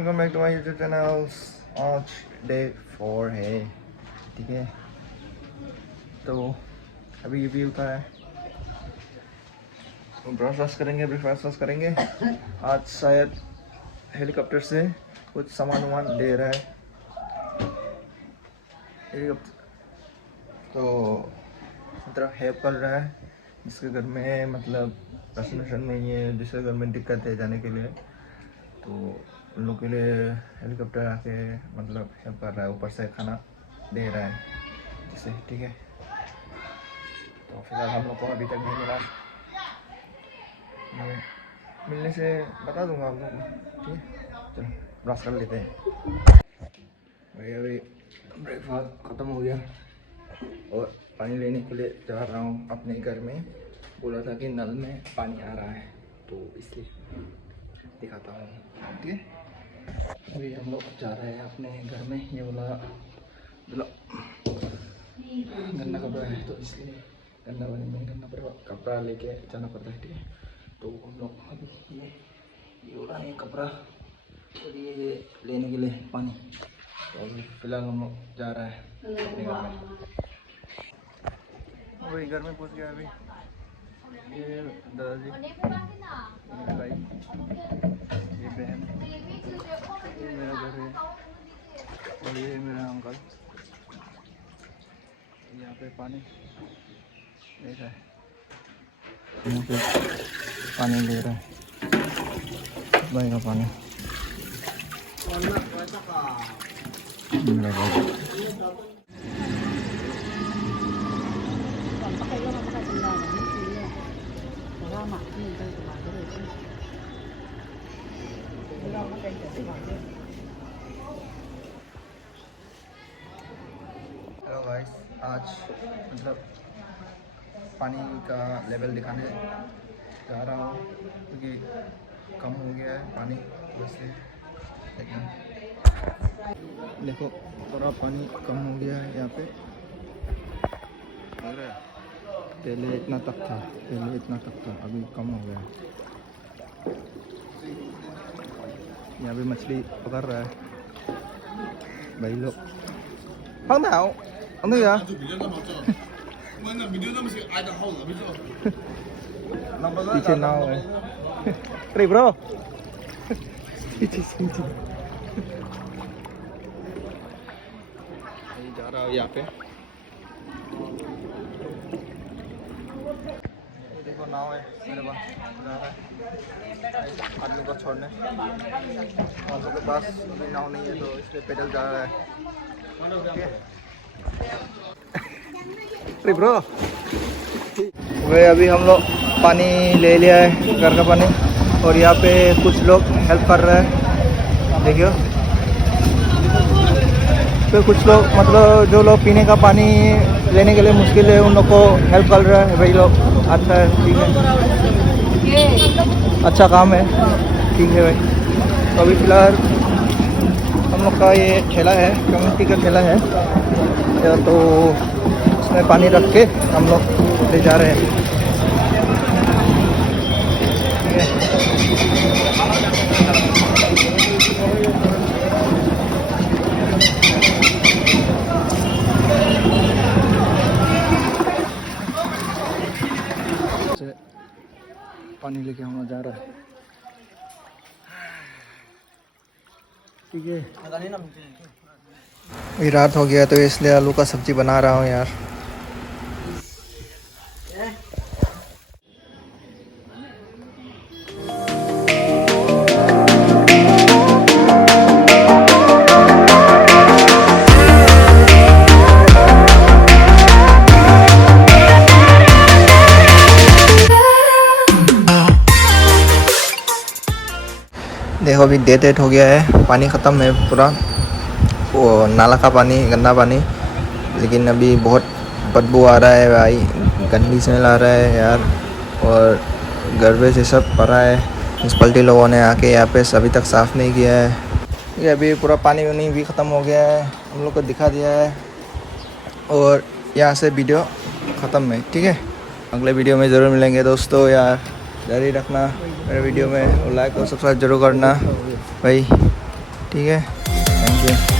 Welcome back to my YouTube channel. आज day 4 है, ठीक है। तो अभी ये भी उठा है, ब्रश करेंगे, ब्रेकफास्ट करेंगे। आज शायद हेलीकॉप्टर से कुछ सामान वामान दे रहा है हेलीकॉप्टर, तो मतलब हेल्प कर रहा है जिसके घर में मतलब राशन नहीं है, जिसके घर में दिक्कत है जाने के लिए, तो उन लोग के लिए हेलीकॉप्टर आके मतलब हेल्प कर रहा है, ऊपर से खाना दे रहा है जिसे, ठीक है। तो फिलहाल हम लोग को अभी तक नहीं मिला, मिलने से बता दूंगा आप लोग को, ठीक है। चलो ब्रश कर लेते हैं। भाई अभी ब्रेकफास्ट ख़त्म हो गया और पानी लेने के लिए जा रहा हूँ अपने घर में। बोला था कि नल में पानी आ रहा है, तो इसलिए दिखाता हूँ, ठीक है। अभी हम लोग जा रहे हैं अपने घर में। ये बोला गन्ना कपड़ा है, तो इसलिए गन्ना वाले में गन्ना पर कपड़ा लेके जाना पड़ता है, ठीक है। तो हम लोग अभी ये बोला ये कपड़ा और ये लेने के लिए पानी, तो अभी फिलहाल हम लोग जा रहे हैं अपने घर में। वही घर में पहुंच गया अभी। ये दादाजी, मेरे भाई, ये बहन, ये मेरा घर है और ये मेरा अंकल। यहाँ पे पानी देखा है, यहाँ पे पानी ले रहा है भाई का पानी। मेरा भाई हेलो गाइस, आज मतलब पानी का लेवल दिखाने जा रहा हूँ क्योंकि कम हो गया है पानी, वैसे देखो थोड़ा पानी कम हो गया है यहाँ पे। पहले इतना तक था, अभी कम हो गया है। यहाँ पे मछली पकड़ रहा है भाई लोग। Phấn Thảo, ông thấy vậy? पीछे नाव है। अरे ब्रो, पीछे जा रहा हूँ यहाँ पे। ये देखो नाव है मेरे पास, जा रहा है आदमी को छोड़ने। हम लोग के पास अभी नाव नहीं है, तो इसलिए पैदल जा रहा है। ब्रो वे अभी हम लोग पानी ले लिया है, घर का पानी, और यहाँ पे कुछ लोग हेल्प कर रहे हैं, देखियो। तो कुछ लोग मतलब जो लोग पीने का पानी लेने के लिए मुश्किल है, उन लोग को हेल्प कर रहा है भाई लोग। अच्छा है, ठीक है, अच्छा काम है, ठीक है भाई। तो अभी फिलहाल हम लोग का ये ठेला है, कम्युनिटी का ठेला है, तो उसमें पानी रख के हम लोग ले जा रहे हैं, ठीक है। पानी लेके हम जा रहा है, ठीक है। अभी रात हो गया तो इसलिए आलू का सब्जी बना रहा हूँ यार। देखो अभी डेट हो गया है, पानी ख़त्म है पूरा, वो नाला का पानी, गंदा पानी, लेकिन अभी बहुत बदबू आ रहा है भाई, गंदी स्मेल आ रहा है यार। और गर्बे से सब भरा है, म्यूनसिपलिटी लोगों ने आके यहाँ पे अभी तक साफ़ नहीं किया है। ये अभी पूरा पानी वानी भी ख़त्म हो गया है, हम लोग को दिखा दिया है, और यहाँ से वीडियो ख़त्म है, ठीक है। अगले वीडियो में ज़रूर मिलेंगे दोस्तों यार, जारी रखना मेरे वीडियो में, और लाइक और सब्सक्राइब जरूर करना भाई। ठीक है, थैंक यू।